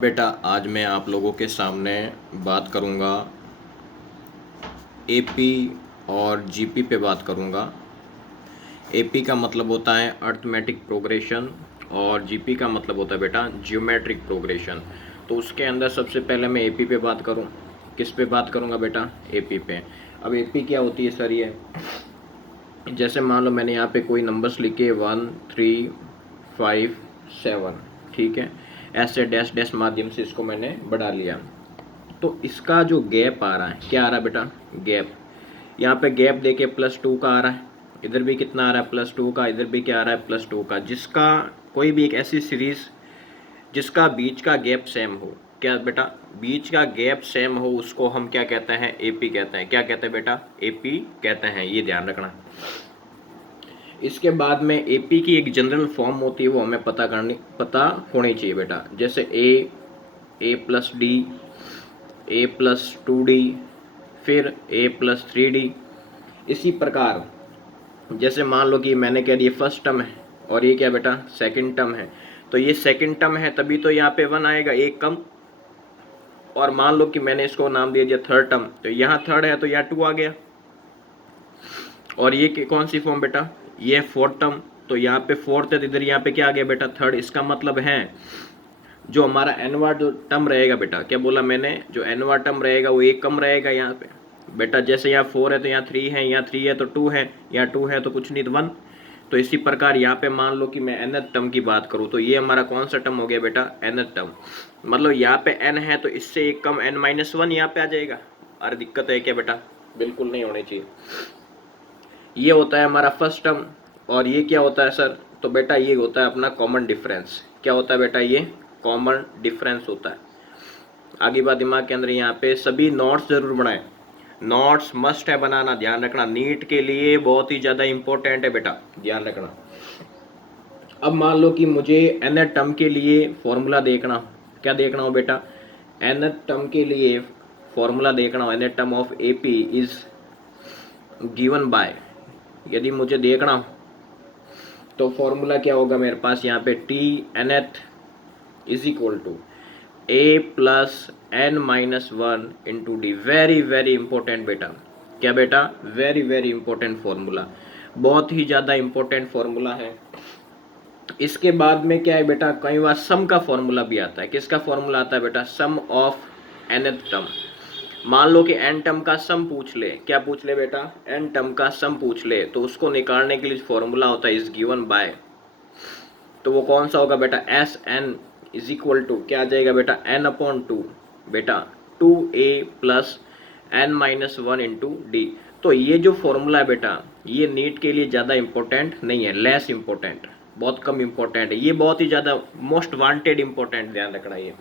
बेटा आज मैं आप लोगों के सामने बात करूंगा एपी और जीपी पे बात करूंगा। एपी का मतलब होता है अर्थमेटिक प्रोग्रेशन और जीपी का मतलब होता है बेटा ज्योमेट्रिक प्रोग्रेशन। तो उसके अंदर सबसे पहले मैं एपी पे बात करूं। किस पे बात करूंगा बेटा? एपी पे। अब एपी क्या होती है सर? ये जैसे मान लो मैंने यहाँ पे कोई नंबर्स लिखे 1 3 5 7, ठीक है, ऐसे डैश डैश माध्यम से इसको मैंने बढ़ा लिया। तो इसका जो गैप आ रहा है, क्या आ रहा है बेटा? गैप। यहाँ पे गैप देके +2 का आ रहा है, इधर भी कितना आ रहा है? +2 का। इधर भी क्या आ रहा है? +2 का। जिसका कोई भी एक ऐसी सीरीज जिसका बीच का गैप सेम हो, क्या बेटा? बीच का गैप सेम हो, उसको हम क्या कहते हैं? एपी कहते हैं। क्या कहते हैं बेटा? एपी कहते हैं। ये ध्यान रखना। इसके बाद में एपी की एक जनरल फॉर्म होती है, वो हमें पता होनी चाहिए बेटा। जैसे a+d, a+2d, फिर a+3d। इसी प्रकार जैसे मान लो कि मैंने कह दिया फर्स्ट टर्म है और ये क्या बेटा? सेकंड टर्म है। तो ये सेकंड टर्म है, तभी तो यहाँ पे 1 आएगा, एक कम। और मान लो कि मैंने इसको नाम दे दिया थर्ड टर्म, तो यहाँ थर्ड है तो यहाँ 2 आ गया। और ये कौन सी फॉर्म बेटा? ये फोर्थ टर्म, तो यहाँ पे फोर्थ है, तो इधर यहाँ पे क्या आ गया बेटा? थर्ड। इसका मतलब है जो हमारा एनवा जो टर्म रहेगा बेटा, क्या बोला मैंने? जो एनवा टर्म रहेगा वो एक कम रहेगा यहाँ पे बेटा। जैसे यहाँ 4 है तो यहाँ 3 है, यहाँ 3 है तो 2 है, यहाँ 2 है तो कुछ नहीं तो 1। तो इसी प्रकार यहाँ पे मान लो कि मैं nth टर्म की बात करूँ, तो ये हमारा कौन सा टर्म हो गया बेटा? nth term. मतलब यहाँ पे n है तो इससे एक कम n-1 यहाँ पे आ जाएगा। अरे दिक्कत है क्या बेटा? बिल्कुल नहीं होनी चाहिए। ये होता है हमारा फर्स्ट टर्म। और ये क्या होता है सर? तो बेटा ये होता है अपना कॉमन डिफरेंस। क्या होता है बेटा? ये कॉमन डिफरेंस होता है। आगे बात दिमाग के अंदर। यहाँ पे सभी नोट्स जरूर बनाएं। नोट्स मस्ट है बनाना, ध्यान रखना। नीट के लिए बहुत ही ज़्यादा इंपॉर्टेंट है बेटा, ध्यान रखना। अब मान लो कि मुझे nth टर्म के लिए फॉर्मूला देखना। क्या देखना हो बेटा? nth टर्म के लिए फॉर्मूला देखना हो। nth term of AP is given by, यदि मुझे देखना हो तो फॉर्मूला क्या होगा मेरे पास? यहाँ पे T_nth is equal to a+n-1 into d. Very very important बेटा। क्या बेटा? वेरी वेरी इंपॉर्टेंट फॉर्मूला, बहुत ही ज़्यादा इंपॉर्टेंट फॉर्मूला है। इसके बाद में क्या है बेटा? कई बार सम का फॉर्मूला भी आता है। किसका फॉर्मूला आता है बेटा? सम ऑफ nth टर्म। मान लो कि n टर्म का सम पूछ ले। क्या पूछ ले बेटा? n टर्म का सम पूछ ले, तो उसको निकालने के लिए फॉर्मूला होता है इज गिवन बाय। तो वो कौन सा होगा बेटा? Sn इज इक्वल टू क्या आ जाएगा बेटा? n/2 बेटा 2a+n-1 इंटू डी। तो ये जो फॉर्मूला है बेटा, ये नीट के लिए ज़्यादा इंपॉर्टेंट नहीं है, लेस इंपॉर्टेंट, बहुत कम इंपॉर्टेंट है। ये बहुत ही ज़्यादा मोस्ट वांटेड इंपॉर्टेंट, ध्यान रखना ये।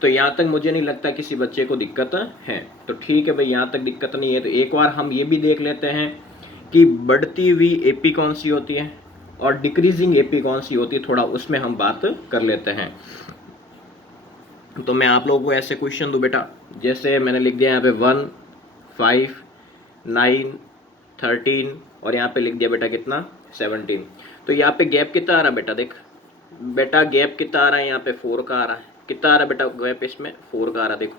तो यहाँ तक मुझे नहीं लगता किसी बच्चे को दिक्कत है। तो ठीक है भाई, यहाँ तक दिक्कत नहीं है। तो एक बार हम ये भी देख लेते हैं कि बढ़ती हुई एपी कौन सी होती है और डिक्रीजिंग एपी कौन सी होती है, थोड़ा उसमें हम बात कर लेते हैं। तो मैं आप लोगों को ऐसे क्वेश्चन दूं बेटा, जैसे मैंने लिख दिया यहाँ पे 1 5 9 13 और यहाँ पे लिख दिया बेटा कितना? 17। तो यहाँ पे गैप कितना आ रहा है बेटा? देख बेटा गैप कितना आ रहा है? यहाँ पे 4 का आ रहा है। कितना आ रहा है बेटा गैप? इसमें 4 का आ रहा है, देखो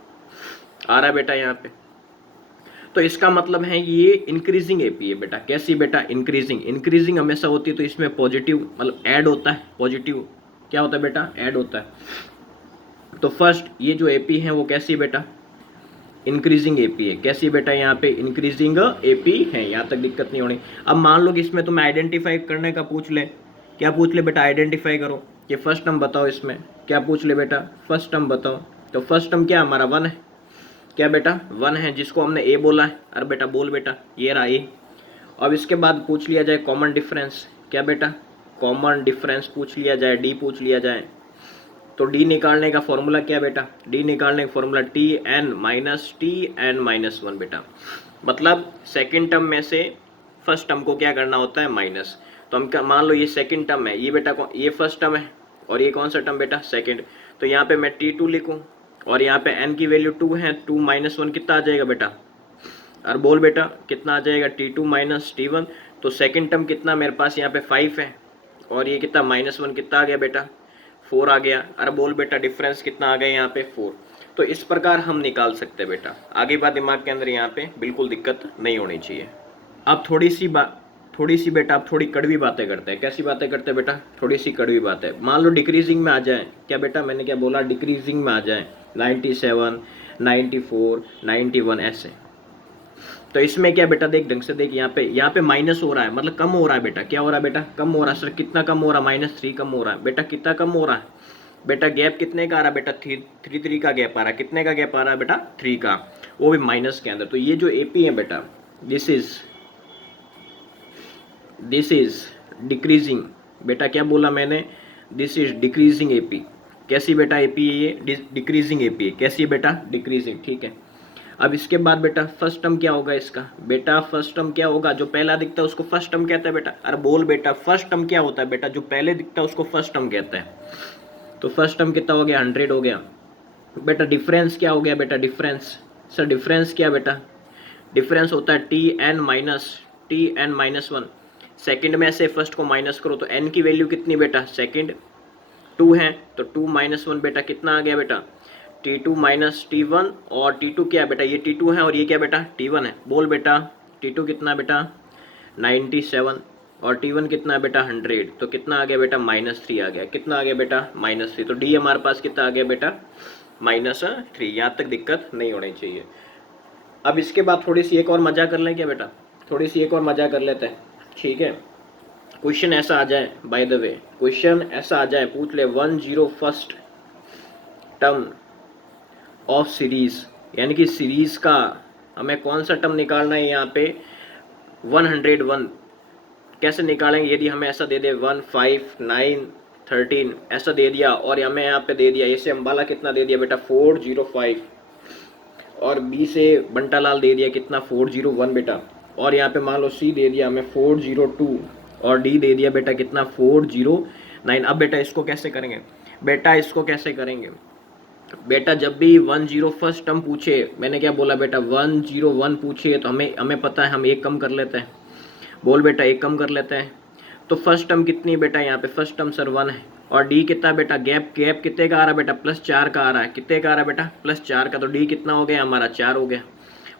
आ रहा है बेटा यहाँ पे। तो इसका मतलब है ये इंक्रीजिंग एपी है बेटा। कैसी बेटा? इंक्रीजिंग। इंक्रीजिंग हमेशा होती है तो इसमें पॉजिटिव मतलब ऐड होता है, पॉजिटिव क्या होता है बेटा? ऐड होता है। तो फर्स्ट ये जो एपी है वो कैसी है बेटा? इंक्रीजिंग एपी है। कैसी बेटा? यहाँ पे इंक्रीजिंग एपी है, यहाँ तक दिक्कत नहीं होनी। अब मान लो कि इसमें तुम्हें आइडेंटिफाई करने का पूछ ले। क्या पूछ ले बेटा? आइडेंटिफाई करो कि फर्स्ट टर्म बताओ। इसमें क्या पूछ ले बेटा? फर्स्ट टर्म बताओ। तो फर्स्ट टर्म क्या हमारा? 1 है। क्या बेटा? 1 है, जिसको हमने ए बोला है। अरे बेटा बोल बेटा, ये रहा ए। अब इसके बाद पूछ लिया जाए कॉमन डिफरेंस। क्या बेटा? कॉमन डिफरेंस पूछ लिया जाए, डी पूछ लिया जाए। तो डी निकालने का फॉर्मूला क्या बेटा? डी निकालने का फॉर्मूला Tn-1 बेटा। मतलब सेकंड टर्म में से फर्स्ट टर्म को क्या करना होता है? माइनस। तो हम क्या मान लो ये सेकंड टर्म है, ये बेटा ये फर्स्ट टर्म है और ये कौन सा टर्म बेटा? सेकंड। तो यहाँ पे मैं T2 लिखूँ और यहाँ पे n की वैल्यू 2 है, 2-1 कितना आ जाएगा बेटा? और बोल बेटा कितना आ जाएगा? T2 minus T1। तो सेकंड टर्म कितना मेरे पास यहाँ पे 5 है और ये कितना? -1 कितना आ गया बेटा? 4 आ गया। अरे बोल बेटा डिफरेंस कितना आ गया यहाँ पे 4। तो इस प्रकार हम निकाल सकते हैं बेटा। आगे बात दिमाग के अंदर यहाँ पे बिल्कुल दिक्कत नहीं होनी चाहिए। अब थोड़ी सी बेटा अब थोड़ी कड़वी बातें करते हैं। कैसी बातें करते हैं बेटा? थोड़ी सी कड़वी बातें। मान लो डिक्रीजिंग में आ जाए, क्या बेटा मैंने क्या बोला, डिक्रीजिंग में आ जाए 97, 94, 91 ऐसे। तो इसमें क्या बेटा, देख ढंग से देख, यहाँ पे माइनस हो रहा है, मतलब कम हो रहा है बेटा। क्या हो रहा है बेटा? कम हो रहा है। सर कितना कम हो रहा है? -3 कम हो रहा है बेटा। कितना कम हो रहा है बेटा? गैप कितने का आ रहा है बेटा? 3 का गैप आ रहा है। कितने का गैप आ रहा है बेटा? 3 का, वो भी माइनस के अंदर। तो ये जो एपी है बेटा, दिस इज डिक्रीजिंग बेटा। क्या बोला मैंने? This is decreasing AP. कैसी बेटा एपी है ये? डिक्रीजिंग एपी है। कैसी है बेटा? डिक्रीजिंग। ठीक है। अब इसके बाद बेटा फर्स्ट टर्म क्या होगा इसका? बेटा फर्स्ट टर्म क्या होगा? जो पहला दिखता है उसको फर्स्ट टर्म कहता है बेटा। अरे बोल बेटा, फर्स्ट टर्म क्या होता है बेटा? जो पहले दिखता है उसको फर्स्ट टर्म कहता है। तो फर्स्ट टर्म कितना हो गया? 100 हो गया बेटा। डिफरेंस क्या हो गया बेटा? डिफरेंस, सर डिफरेंस क्या बेटा? डिफरेंस होता है Tn-1। सेकंड में से फर्स्ट को माइनस करो तो n की वैल्यू कितनी बेटा? सेकंड 2 है, तो 2 - 1 बेटा कितना आ गया बेटा? T2 - T1। और T2 क्या है बेटा? ये T2 है और ये क्या बेटा? T1 है। बोल बेटा T2 कितना बेटा? 97। और T1 कितना बेटा? 100। तो कितना आ गया बेटा? -3 आ गया। कितना आ गया बेटा? -3। तो डी हमारे पास कितना आ गया बेटा? -3। यहाँ तक दिक्कत नहीं होनी चाहिए। अब इसके बाद थोड़ी सी एक और मजा कर लें क्या बेटा? थोड़ी सी एक और मजा कर लेते हैं, ठीक है। क्वेश्चन ऐसा आ जाए, बाय द वे क्वेश्चन ऐसा आ जाए, पूछ ले 101st टर्म ऑफ सीरीज, यानी कि सीरीज का हमें कौन सा टर्म निकालना है यहाँ पे? 101। कैसे निकालेंगे? यदि हमें ऐसा दे दे 1, 5, 9, 13 ऐसा दे दिया, और हमें यहाँ पे दे दिया, ऐसे अम्बाला कितना दे दिया बेटा? 405। और बी से बंटालाल दे दिया कितना? 401 बेटा। और यहाँ पे मान लो सी दे दिया हमें 402। और डी दे दिया बेटा कितना? 409। अब बेटा इसको कैसे करेंगे बेटा? इसको कैसे करेंगे बेटा? जब भी 101st टर्म पूछे, मैंने क्या बोला बेटा? 101 पूछे तो हमें पता है, हम एक कम कर लेते हैं। बोल बेटा एक कम कर लेते हैं। तो फर्स्ट टर्म कितनी बेटा? यहाँ पे फर्स्ट टर्म सर 1 है। और डी कितना बेटा? गैप कितने का आ रहा है बेटा? +4 का आ रहा है। कितने का आ रहा है बेटा? +4 का। तो डी कितना हो गया हमारा? 4 हो गया।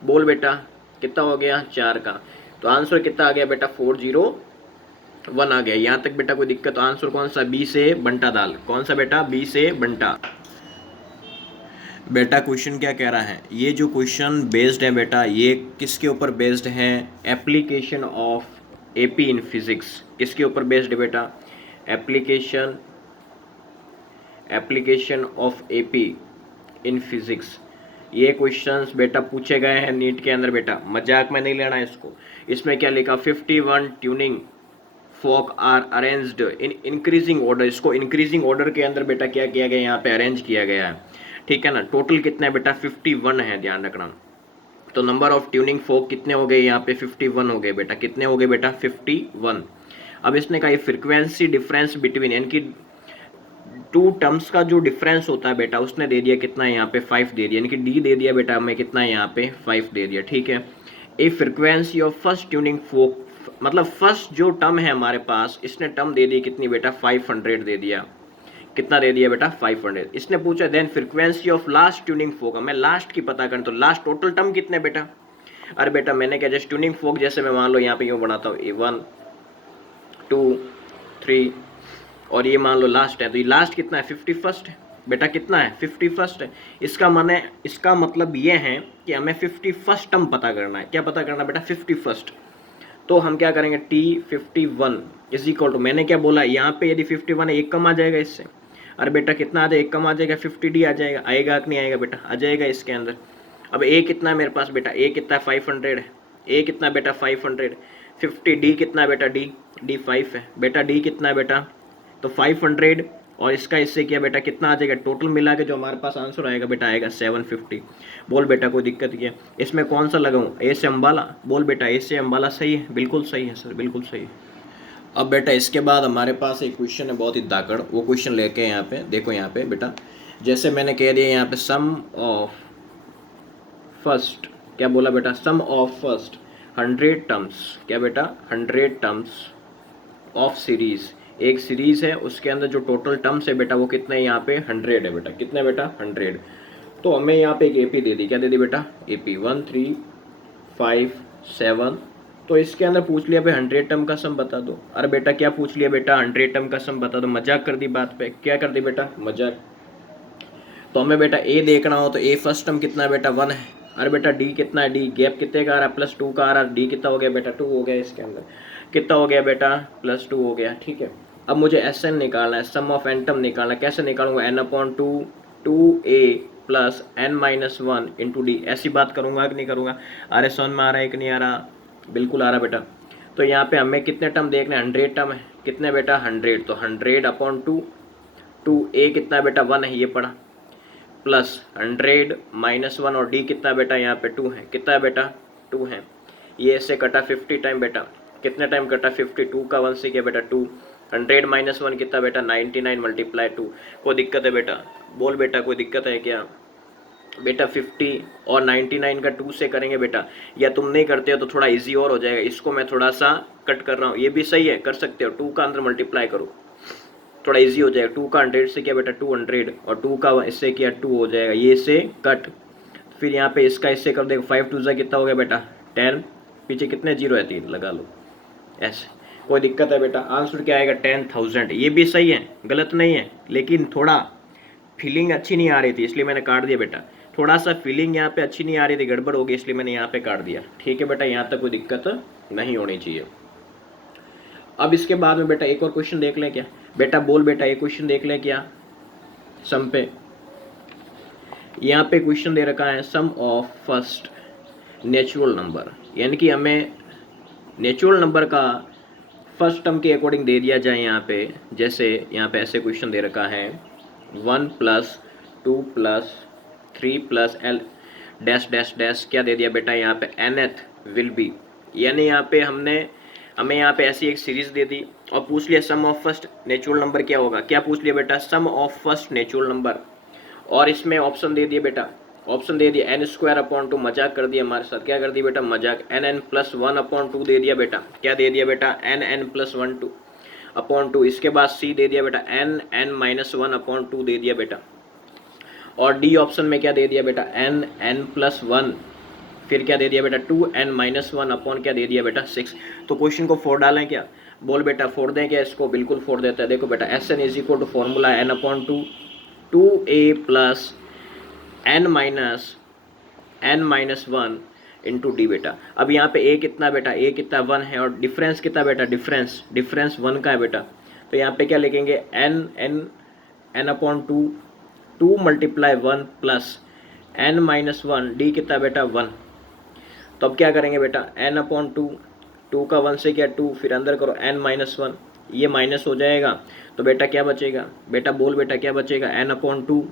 बोल बेटा कितना हो गया? 4 का। तो आंसर कितना आ गया बेटा? 401 आ गया। यहाँ तक बेटा कोई दिक्कत? तो आंसर कौन सा? बी से बंटा दाल। कौन सा बेटा? बी से बंटा। बेटा क्वेश्चन क्या कह रहा है? ये जो क्वेश्चन बेस्ड है बेटा, ये किसके ऊपर बेस्ड है? Application of AP in physics. किसके ऊपर बेस्ड है बेटा? Application of AP in physics. ये क्वेश्चंस बेटा पूछे गए हैं नीट के अंदर बेटा, मजाक में नहीं लेना है इसको। इसमें क्या लिखा? 51 tuning fork are arranged in increasing order. इसको इंक्रीजिंग ऑर्डर के अंदर बेटा क्या किया गया? यहाँ पे अरेंज किया गया है, ठीक है ना। टोटल कितना है बेटा? 51 है, ध्यान रखना। तो नंबर ऑफ ट्यूनिंग फोक कितने हो गए यहाँ पे? 51 हो गए बेटा। कितने हो गए बेटा? 51। अब इसने कहा फ्रीक्वेंसी डिफरेंस बिटवीन, यानी कि 2 टर्म्स का जो डिफरेंस होता है बेटा, उसने दे दिया कितना? यहाँ पे 5 दे दिया, यानी कि डी दे दिया बेटा हमें कितना? यहाँ पे 5 दे दिया, ठीक है। A frequency of first tuning fork, मतलब फर्स्ट जो टर्म है हमारे पास, इसने टर्म दे दी कितनी बेटा? 500 दे दिया। कितना दे दिया बेटा? 500। इसने पूछा then frequency of last tuning fork, हमें लास्ट की पता करें, तो लास्ट टोटल टर्म कितने बेटा? अरे बेटा मैंने क्या, जस्ट ट्यूनिंग फोक जैसे मैं मान लो यहाँ पे यूँ बनाता हूँ, 1, 2, 3 और ये मान लो लास्ट है, तो ये लास्ट कितना है? 51st है बेटा। कितना है? 51st है। इसका मतलब ये है कि हमें 51st टर्म पता करना है। क्या पता करना बेटा? 51st। तो हम क्या करेंगे? T51 इज इक्वल टू, मैंने क्या बोला यहाँ पे, यदि 51 है, एक कम आ जाएगा इससे। अरे बेटा कितना आ जाएगा? एक कम आ जाएगा, 50D आ जाएगा। आएगा कि नहीं आएगा बेटा? आ जाएगा इसके अंदर। अब ए कितना है मेरे पास बेटा? ए कितना है? 500 है। ए कितना बेटा? 500। 50D कितना बेटा? डी 5 है बेटा। डी कितना है बेटा? तो 500 और इसका इससे क्या बेटा? कितना आ जाएगा? टोटल मिला के जो हमारे पास आंसर आएगा बेटा, आएगा 750। बोल बेटा कोई दिक्कत क्या? इसमें कौन सा लगाऊं? ए से अम्बाला। बोल बेटा ए से अम्बाला सही है? बिल्कुल सही है सर, बिल्कुल सही है। अब बेटा इसके बाद हमारे पास एक क्वेश्चन है बहुत ही दाकड़, वो क्वेश्चन लेके यहाँ पे देखो। यहाँ पे बेटा जैसे मैंने कह दिया यहाँ पे सम ऑफ फर्स्ट, क्या बोला बेटा? सम ऑफ फर्स्ट 100 टर्म्स, क्या बेटा? 100 टर्म्स ऑफ सीरीज एक सीरीज़ है, उसके अंदर जो टोटल टर्म्स है बेटा वो कितने यहाँ पे 100 है बेटा, कितने बेटा 100। तो हमें यहाँ पे एक AP दे दी, क्या दे दी बेटा AP 1 3 5 7। तो इसके अंदर पूछ लिया भाई 100 टर्म का सम बता दो। अरे बेटा क्या पूछ लिया बेटा 100 टर्म का सम बता दो, मजाक कर दी बात पे, क्या कर दी बेटा मजाक। तो हमें बेटा A देखना हो तो A फर्स्ट टर्म कितना है बेटा 1 है। अरे बेटा D कितना है, D गैप कितने का आ रहा है +2 का आ रहा है, D कितना हो गया बेटा 2 हो गया, इसके अंदर कितना हो गया बेटा +2 हो गया, ठीक है। अब मुझे SN निकालना है, सम ऑफ n टर्म निकालना है, कैसे निकालूंगा n/2 2A plus n-1 into D, ऐसी बात करूंगा कि नहीं करूंगा। अरे समझ में आ रहा है कि नहीं आ रहा, बिल्कुल आ रहा बेटा। तो यहाँ पे हमें कितने टर्म देखने, 100 टर्म है, कितने बेटा 100, तो 100/2 2A कितना बेटा 1 है ये पढ़ा, प्लस 100 -1 और D कितना बेटा यहाँ पे 2 है, कितना है बेटा 2 है। ये इससे कटा 50 टाइम बेटा, कितने टाइम कटा 50, 2 का 1 से क्या बेटा 2, 100 -1 कितना बेटा 99 × 2। कोई दिक्कत है बेटा, बोल बेटा कोई दिक्कत है क्या बेटा। 50 और 99 का 2 से करेंगे बेटा, या तुम नहीं करते हो तो थोड़ा इजी और हो जाएगा, इसको मैं थोड़ा सा कट कर रहा हूँ, ये भी सही है कर सकते हो, 2 का अंदर मल्टीप्लाई करो थोड़ा इजी हो जाएगा। 2 का 100 से क्या बेटा 200 और 2 का इससे क्या 2 हो जाएगा, ये से कट, फिर यहाँ पे इसका इससे कर देगा, 5 2 कितना हो गया बेटा 10, पीछे कितने जीरो है 3 लगा लो ऐसे, कोई दिक्कत है बेटा। आंसर क्या आएगा 10,000, ये भी सही है गलत नहीं है, लेकिन थोड़ा फीलिंग अच्छी नहीं आ रही थी इसलिए मैंने काट दिया बेटा, थोड़ा सा फीलिंग यहाँ पे अच्छी नहीं आ रही थी, गड़बड़ होगी इसलिए मैंने यहाँ पे काट दिया, ठीक है बेटा। यहाँ तक कोई दिक्कत नहीं होनी चाहिए। अब इसके बाद में बेटा एक और क्वेश्चन देख लें क्या बेटा, बोल बेटा एक क्वेश्चन देख लें क्या सम पे। यहाँ पे क्वेश्चन दे रखा है सम ऑफ फर्स्ट नेचुरल नंबर, यानी कि हमें नेचुरल नंबर का फर्स्ट टर्म के अकॉर्डिंग दे दिया जाए यहाँ पे, जैसे यहाँ पे ऐसे क्वेश्चन दे रखा है 1 + 2 + 3 + L डैश डैश डैश, क्या दे दिया बेटा यहाँ पे nth विल बी, यानी यहाँ पे हमें यहाँ पे ऐसी एक सीरीज दे दी और पूछ लिया सम ऑफ फर्स्ट नेचुरल नंबर क्या होगा, क्या पूछ लिया बेटा सम ऑफ फर्स्ट नेचुरल नंबर, और इसमें ऑप्शन दे दिए बेटा, ऑप्शन दे दिया n² मजाक कर दिया हमारे साथ, क्या कर दिया बेटा मजाक, nn+1/2 दे दिया बेटा, क्या दे दिया बेटा nn+1/2। इसके बाद C दे दिया बेटा nn-1/2 दे दिया बेटा, और D ऑप्शन में क्या दे दिया बेटा nn+1, फिर क्या दे दिया बेटा 2n-1 क्या दे दिया बेटा 6। तो क्वेश्चन को फोड़ डालें क्या, बोल बेटा फोड़ दें क्या इसको, बिल्कुल फोड़ देता है। देखो बेटा Sn = formula n/2 2A + n-1 into D बेटा। अब यहाँ पे A कितना बेटा, A कितना 1 है, और डिफरेंस कितना बेटा, डिफरेंस 1 का है बेटा। तो यहाँ पे क्या लिखेंगे n/2 2 × 1 + n-1, D कितना बेटा 1। तो अब क्या करेंगे बेटा n/2 2 का 1 से क्या 2, फिर अंदर करो n-1, ये माइनस हो जाएगा, तो बेटा क्या बचेगा बेटा, बोल बेटा क्या बचेगा n/2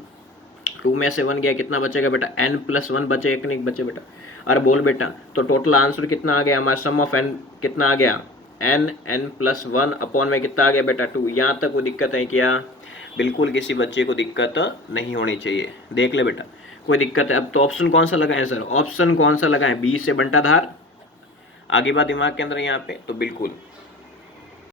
2 में से 1 गया, कितना बचेगा बेटा n+1 बचेगा कि नहीं बचे बेटा। अरे बोल बेटा, तो टोटल आंसर कितना आ गया हमारा, सम ऑफ n कितना आ गया n+1 में कितना आ गया बेटा 2। यहाँ तक कोई दिक्कत है क्या, बिल्कुल किसी बच्चे को दिक्कत नहीं होनी चाहिए, देख ले बेटा कोई दिक्कत है। अब तो ऑप्शन कौन सा लगाएं सर, ऑप्शन कौन सा लगाएं, बी से बंटाधार, आगे बात दिमाग के अंदर यहाँ पे, तो बिल्कुल